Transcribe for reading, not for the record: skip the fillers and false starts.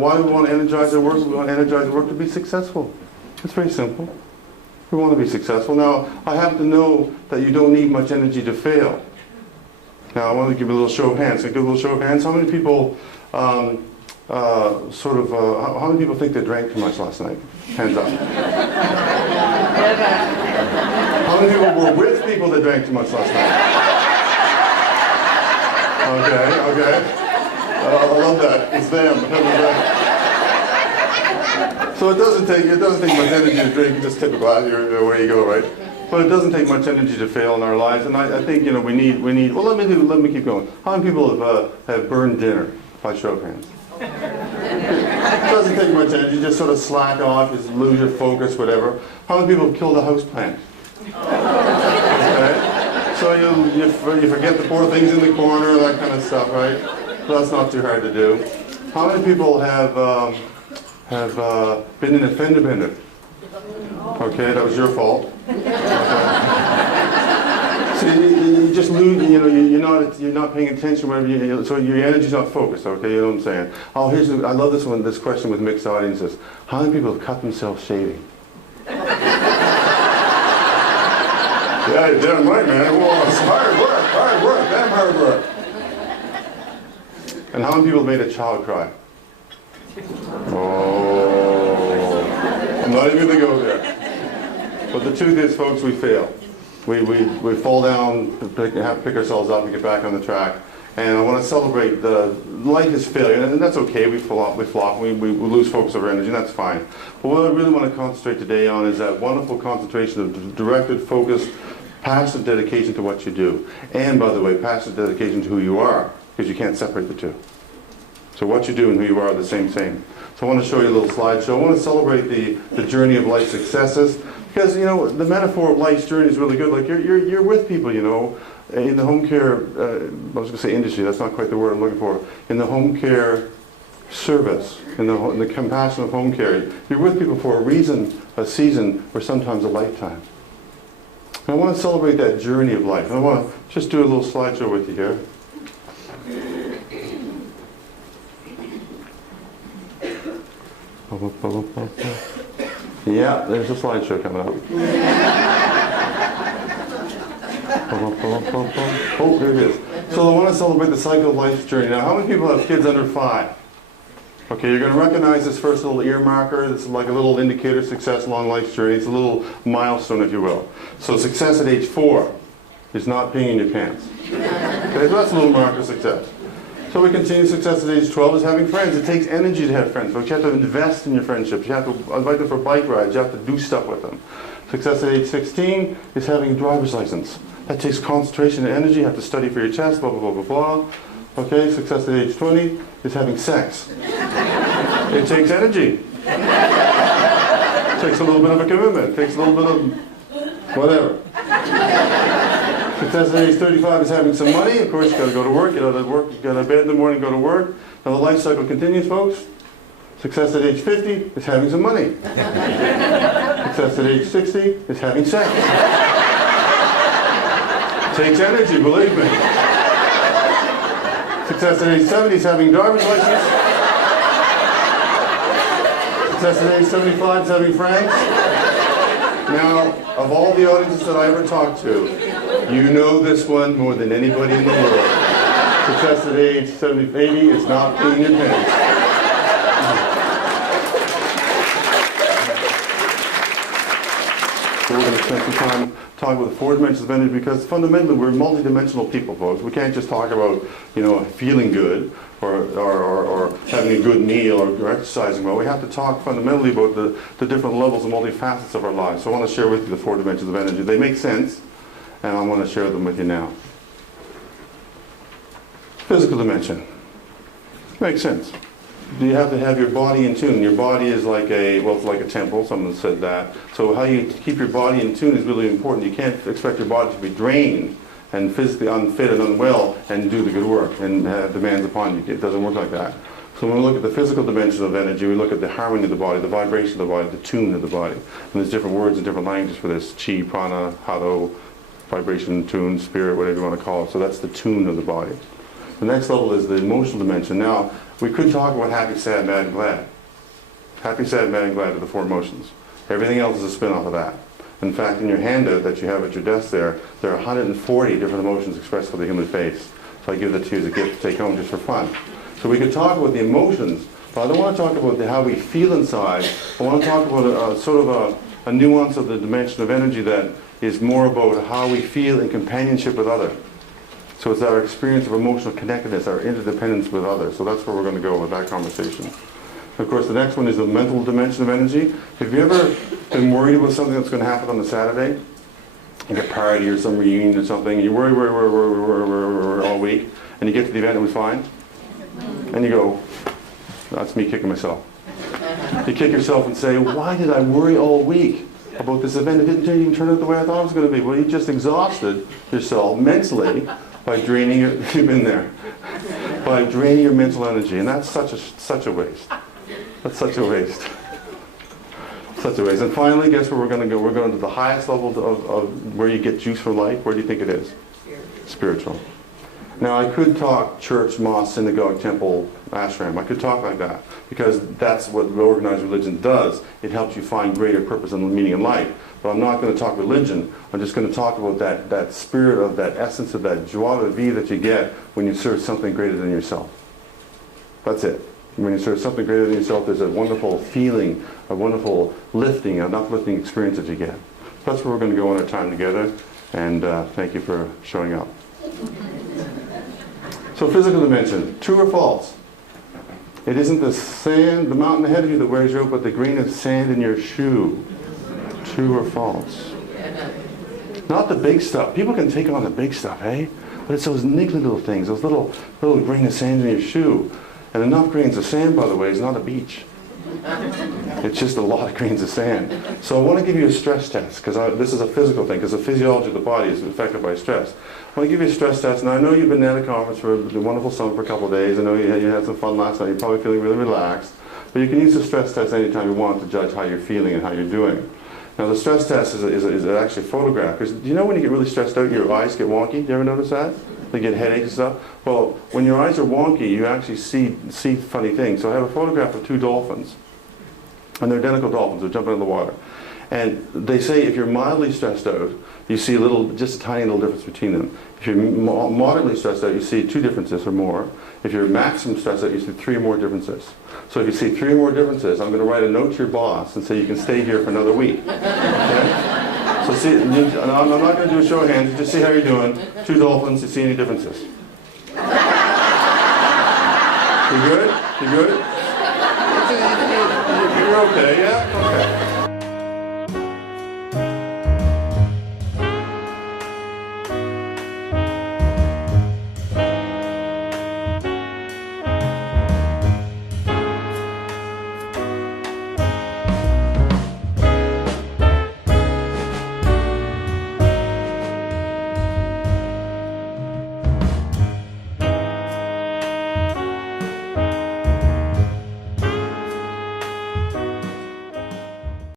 Why do we want to energize our work? We want to energize our work to be successful. It's very simple. We want to be successful. Now, I have to know that you don't need much energy to fail. Now, I want to give you a little show of hands. Can I give a little show of hands? How many people, how many people think they drank too much last night? Hands up. How many people were with people that drank too much last night? Okay. I love that. It's them. So it doesn't take much energy to drink. You just tip a glass, you're away you go, right? But it doesn't take much energy to fail in our lives, and I think we need. Well, let me keep going. How many people have burned dinner? By show of hands. It doesn't take much energy. You just sort of slack off, just lose your focus, whatever. How many people have killed a house plant? Okay. So you forget the poor things in the corner, that kind of stuff, right? So that's not too hard to do. How many people have been in a fender bender? Okay, that was your fault. Okay. So you just lose. You're not paying attention. Whatever. So your energy's not focused. Okay, you know what I'm saying? Oh, I love this one. This question with mixed audiences. How many people have cut themselves shaving? Yeah, you're damn right, man. Well, it's hard work, damn hard work. And how many people have made a child cry? Oh, I'm not even going to go there. But the truth is, folks, we fail. We fall down, have to pick ourselves up and get back on the track. And I want to celebrate life is failure, and that's okay. We flop, we lose focus of our energy, and that's fine. But what I really want to concentrate today on is that wonderful concentration of directed, focused, passionate dedication to what you do. And, by the way, passionate dedication to who you are, because you can't separate the two. So what you do and who you are the same. So I want to show you a little slideshow. I want to celebrate the journey of life successes, because the metaphor of life's journey is really good. Like you're with people, in the home care. I was going to say industry. That's not quite the word I'm looking for. In the home care service, in the compassion of home care, you're with people for a reason, a season, or sometimes a lifetime. And I want to celebrate that journey of life. And I want to just do a little slideshow with you here. Yeah, there's a slideshow coming up. Oh, here it is. So I want to celebrate the cycle of life's journey. Now, how many people have kids under 5? Okay, you're going to recognize this first little ear marker. This is like a little indicator of success along life's journey. It's a little milestone, if you will. So success at age 4 is not peeing in your pants. Okay, so that's a little marker of success. So we continue. Success at age 12 is having friends. It takes energy to have friends, folks. You have to invest in your friendships. You have to invite them for bike rides. You have to do stuff with them. Success at age 16 is having a driver's license. That takes concentration and energy. You have to study for your test, blah, blah, blah, blah, blah. Okay, success at age 20 is having sex. It takes energy. It takes a little bit of a commitment. It takes a little bit of whatever. Success at age 35 is having some money. Of course, you've got to go to work, get out of work, get out of bed in the morning, go to work. Now the life cycle continues, folks. Success at age 50 is having some money. Success at age 60 is having sex. It takes energy, believe me. Success at age 70 is having a driver's license. Success at age 75 is having friends. Now, of all the audiences that I ever talked to, you know this one more than anybody in the world. Success at age 70, 80 is not peeing your pants. So we're going to spend some time talking about the 4 dimensions of energy, because fundamentally we're multidimensional people, folks. We can't just talk about, feeling good or having a good meal or exercising well. We have to talk fundamentally about the different levels and multifacets of our lives. So I want to share with you the 4 dimensions of energy. They make sense, and I want to share them with you now. Physical dimension. Makes sense. You have to have your body in tune. Your body is like it's like a temple. Someone said that. So how you keep your body in tune is really important. You can't expect your body to be drained and physically unfit and unwell and do the good work and have demands upon you. It doesn't work like that. So when we look at the physical dimension of energy, we look at the harmony of the body, the vibration of the body, the tune of the body. And there's different words and different languages for this. Chi, prana, hado, vibration, tune, spirit, whatever you want to call it. So that's the tune of the body. The next level is the emotional dimension. Now, We could talk about happy, sad, mad, and glad. Happy, sad, mad, and glad are the 4 emotions. Everything else is a spin-off of that. In fact, in your handout that you have at your desk there are 140 different emotions expressed by the human face. So I give that to you as a gift to take home just for fun. So we could talk about the emotions, but I don't want to talk about how we feel inside. I want to talk about sort of a nuance of the dimension of energy that is more about how we feel in companionship with others. So it's our experience of emotional connectedness, our interdependence with others. So that's where we're going to go with that conversation. Of course, the next one is the mental dimension of energy. Have you ever been worried about something that's going to happen on a Saturday? Like a party or some reunion or something, and you worry all week, and you get to the event and it was fine? And you go, that's me kicking myself. You kick yourself and say, why did I worry all week about this event? It didn't even turn out the way I thought it was going to be. Well, you just exhausted yourself mentally by draining your, you've been there, by draining your mental energy, and that's such a waste. That's such a waste. Such a waste. And finally, guess where we're going to go? We're going to the highest level of where you get juice for life. Where do you think it is? Spiritual. Now, I could talk church, mosque, synagogue, temple, ashram. I could talk like that because that's what organized religion does. It helps you find greater purpose and meaning in life. But I'm not going to talk religion. I'm just going to talk about that spirit of that essence of that joie de vivre that you get when you serve something greater than yourself. That's it. When you serve something greater than yourself, there's a wonderful feeling, a wonderful lifting, an uplifting experience that you get. That's where we're going to go on our time together. And thank you for showing up. So physical dimension, true or false? It isn't the sand, the mountain ahead of you that wears you out, but the grain of sand in your shoe. True or false? Not the big stuff. People can take on the big stuff, eh? But it's those niggly little things, those little grain of sand in your shoe. And enough grains of sand, by the way, is not a beach. It's just a lot of grains of sand. So I want to give you a stress test, because this is a physical thing, because the physiology of the body is affected by stress. I want to give you a stress test. Now, I know you've been at a conference for a wonderful summer for a couple of days. I know you had some fun last night. You're probably feeling really relaxed. But you can use the stress test anytime you want to judge how you're feeling and how you're doing. Now, the stress test is actually a photograph. Because do you know when you get really stressed out, your eyes get wonky? Do you ever notice that? They get headaches and stuff. Well, when your eyes are wonky, you actually see funny things. So I have a photograph of 2 dolphins. And they're identical dolphins. They're jumping in the water. And they say if you're mildly stressed out, you see just a tiny little difference between them. If you're moderately stressed out, you see 2 differences or more. If you're maximum stressed out, you see 3 or more differences. So if you see 3 or more differences, I'm going to write a note to your boss and say you can stay here for another week. Okay? So see, I'm not going to do a show of hands. Just see how you're doing. 2 dolphins. You see any differences? You good? You good? You're okay, yeah? Okay.